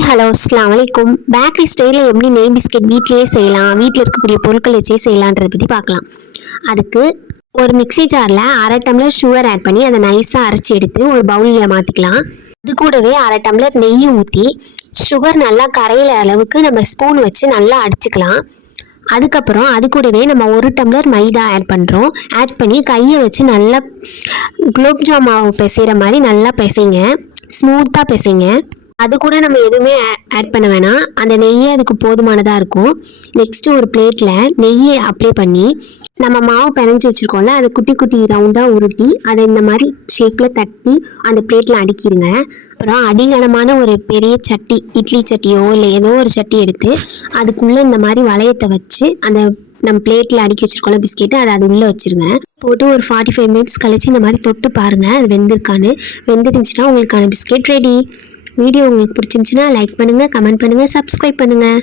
Hi hello அஸ்ஸலாமு அலைக்கும். Bakery ஸ்டைலில் எப்படி நெய் பிஸ்கெட் வீட்டிலேயே செய்யலாம், வீட்டில் இருக்கக்கூடிய பொருட்கள் வச்சே செய்யலான்றதை பற்றி பார்க்கலாம். அதுக்கு ஒரு மிக்ஸி ஜாரில் 1/2 டம்ளர் சுகர் ஆட் பண்ணி அதை நைஸாக அரைச்சி எடுத்து ஒரு பவுலில் மாற்றிக்கலாம். அது கூடவே 1/2 டம்ளர் நெய் ஊற்றி சுகர் நல்லா கரையிற அளவுக்கு நம்ம ஸ்பூன் வச்சு நல்லா அடிச்சுக்கலாம். அதுக்கப்புறம் அது கூடவே நம்ம 1 டம்ளர் மைதா ஆட் பண்ணுறோம். ஆட் பண்ணி கையை வச்சு நல்லா குலோப்ஜாம் மாவு பிசைகிற மாதிரி நல்லா பிசைங்க, ஸ்மூத்தாக பிசைங்க. அது கூட நம்ம எதுவுமே ஆட் பண்ண வேணாம், அந்த நெய்யே அதுக்கு போதுமானதாக இருக்கும். நெக்ஸ்ட்டு ஒரு பிளேட்டில் நெய்யை அப்ளை பண்ணி நம்ம மாவு பிணைஞ்சி வச்சுருக்கோம்ல, அதை குட்டி குட்டி ரவுண்டாக உருட்டி அதை இந்த மாதிரி ஷேப்பில் தட்டி அந்த பிளேட்டில் அடுக்கிடுங்க. அப்புறம் அடிகனமான ஒரு பெரிய சட்டி, இட்லி சட்டியோ இல்லை ஏதோ ஒரு சட்டி எடுத்து அதுக்குள்ளே இந்த மாதிரி வளையத்தை வச்சு அந்த நம்ம பிளேட்டில் அடுக்கி வச்சுருக்கோம்ல பிஸ்கெட்டு, அதை அது உள்ளே வச்சுருங்க. போட்டு ஒரு 45 மினிட்ஸ் கழிச்சு இந்த மாதிரி தொட்டு பாருங்கள் அது வெந்திருக்கான்னு. வெந்துருந்துச்சுன்னா உங்களுக்கான பிஸ்கெட் ரெடி. வீடியோ உங்களுக்கு பிடிச்சிருந்துச்சுன்னா லைக் பண்ணுங்கள், கமெண்ட் பண்ணுங்கள், சப்ஸ்கிரைப் பண்ணுங்கள்.